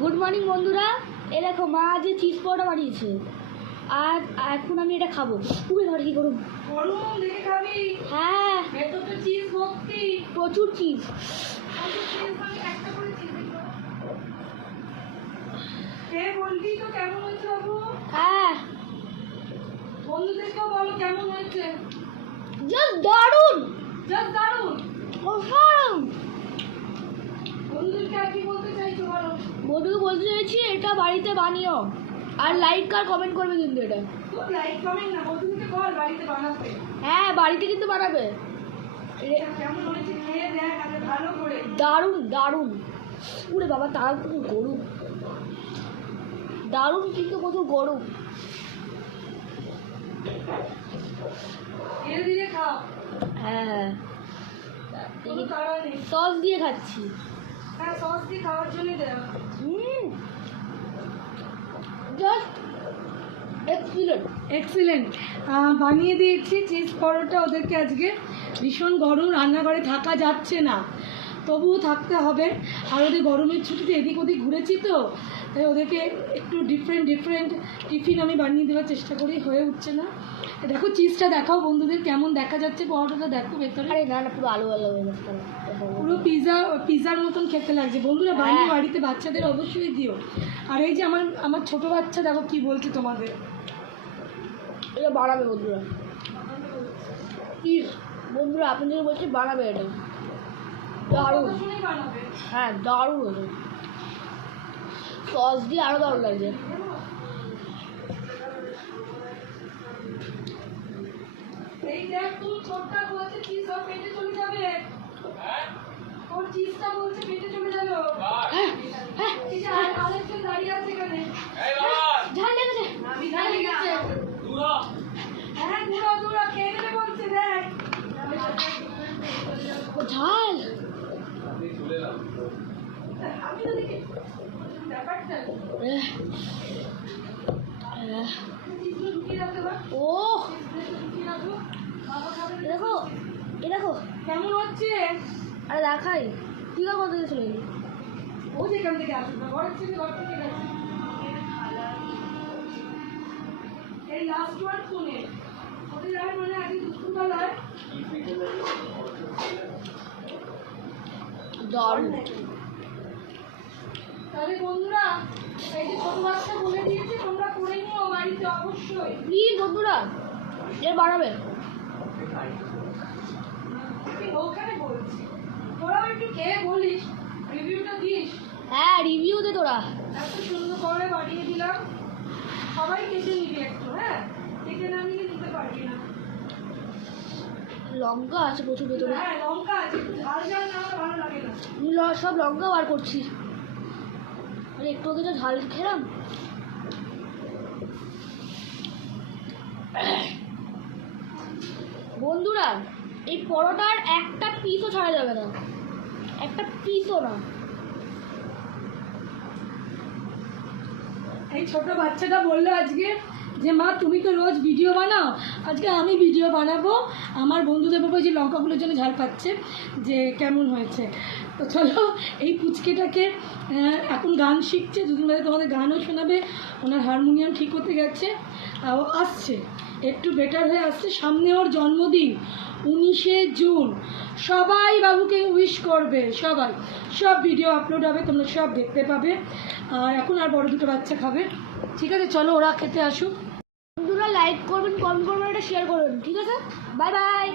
Good morning বন্ধুরা, এ দেখো মা যে চিজ পরোটা বানিয়েছে আর এখন আমি এটা খাবো। পুরো ঘরে কি করুন গরম দেখে খাবি। হ্যাঁ, ভেতরটা চিজ ভর্তি, প্রচুর চিজ। একটা করে চিজ দিল। কে বলবি তো কেমন হয়েছে বাবু? হ্যাঁ, বন্ধুদেরকেও বলো কেমন হয়েছে। জাস্ট দারুণ, জাস্ট দারুণ। অসাধারণ। বন্ধুদেরকে আর কি বলতে চাইছো বলো? বন্ধুকে বলতে চাইছি এটা বাড়িতে বানিও আর লাইক আর কমেন্ট করবে কিন্তু এটা। তো লাইক কমেন্ট না, বন্ধুদেরকে বল বাড়িতে বানাতে। হ্যাঁ, বাড়িতে কিন্তু বানাবে। কেমন হয়েছে খেয়ে দেখ আগে ভালো করে। দারুণ দারুণ। উরে বাবা, তার কিন্তু গরম দারুণ, কিন্তু প্রচুর গরম। ধীরে ধীরে খাও, হ্যাঁ হ্যাঁ, কোনো তাড়া নেই। সস দিয়ে খাচ্ছি। হ্যাঁ, সস দিয়ে খাওয়ার জন্যই দেওয়া। Just excellent. এক্সিলেন্ট। বানিয়ে দিয়েছি চিজ পরোটা ওদেরকে আজকে। ভীষণ গরম, রান্নাঘরে থাকা যাচ্ছে না, তবুও থাকতে হবে। আর ওদের গরমের ছুটিতে এদিক ওদিক ঘুরেছি তো, তাই ওদেরকে একটু ডিফারেন্ট টিফিন আমি বানিয়ে দেওয়ার চেষ্টা করি, হয়ে উঠছে না। দেখো চিজটা দেখাও বন্ধুদের কেমন দেখা যাচ্ছে, পরোটাটা দেখো ভেতরে। আরে না না, পুরো আলু আলু হয়ে যাচ্ছে। পুরো পিৎজার মতন খেতে লাগছে। বন্ধুরা বানিয়ে বাড়িতে বাচ্চাদের অবশ্যই দিও। আর এই যে আমার ছোট বাচ্চা দেখো কি বলছে তোমাদের। এটা বাড়াবে বন্ধুরা, প্লিজ বন্ধুরা, আপনি যদি বলছেন বাড়াবে এটা। দারুণ, হ্যাঁ দারুণ হয়েছে। সস দিয়ে আরও দারুণ লাগছে। এই দেখ তুই ছোটটা বলছে চিজ সব পেটে চলে যাবে। ওর চিজটা বলছে পেটে চলে যাবে। হ্যাঁ হ্যাঁ, এই যে আরেকজন দাঁড়িয়ে আছে এখানে। ঝাল লেগেছে। আমি ঝাল গেছে। হ্যাঁ, দূরা খেয়ে নেবে বলছে দেখ। ঝাল। আমি তো দেখি ব্যাপারটা চিজগুলো ঢুকিয়ে রাখতে পার। ও ঢুকিয়ে রাখবো, বাবা খাবে। দেখো, এ দেখো কেমন হচ্ছে? আরে দেখাই, ঠিক আছে বলতে চলে গেলি। ও যেখান থেকে আসবে না, ঘর থেকে গেছে। এই লাস্ট ওয়ান শুনে ওদের আর মানে আগে দুপুরবেলায় দারুণ। তাহলে বন্ধুরা এই যে ছোট বাচ্চা বলে দিয়েছে তোমরা করে নিও বাড়িতে অবশ্যই। প্লিজ বন্ধুরা, এর বাড়াবে। ওখানে বলছি তোরাও একটু খেয়ে বলিস, রিভিউটা দিস। হ্যাঁ, রিভিউ দে তোরা। এত সুন্দর করে বানিয়ে দিলাম, সবাই কেটে নিবি একটু। হ্যাঁ, কেটে না নিলে নিতে পারবি না। লঙ্কা আছে প্রচুর ভেতরে। হ্যাঁ, লঙ্কা আছে, একটু ঝাল ঝাল না হলে ভালো লাগে না। আমি সব লঙ্কা বার করছি। আরে একটু আগে যা ঝাল খেলাম। বন্ধুরা, এই পরোটার একটা পিসও ছাড়া যাবে না, একটা পিসও না। এই ছোট বাচ্চাটা বললো আজকে যে মা তুমি তো রোজ ভিডিও বানাও, আজকে আমি ভিডিও বানাবো। আমার বন্ধুদের বলবো যে লঙ্কাগুলোর জন্য ঝাল পাচ্ছে, যে কেমন হয়েছে। তো চলো, এই পুচকেটাকে এখন গান শিখছে, দুদিন বাদে তোমাদের গানও শোনাবে। ওনার হারমোনিয়াম ঠিক হতে গেছে, ও আসছে, একটু বেটার হয়ে আসছে। সামনে ওর জন্মদিন 19শে জুন। সবাই বাবুকে উইশ করবে, সবাই। সব ভিডিও আপলোড হবে, তোমরা সব দেখতে পাবে। আর এখন আর বড় দুটো বাচ্চা খাবে। ঠিক আছে, চলো ওরা খেতে আসুক। বন্ধুরা লাইক করবেন, কমেন্ট করবেন, এটা শেয়ার করবেন, ঠিক আছে? Bye bye.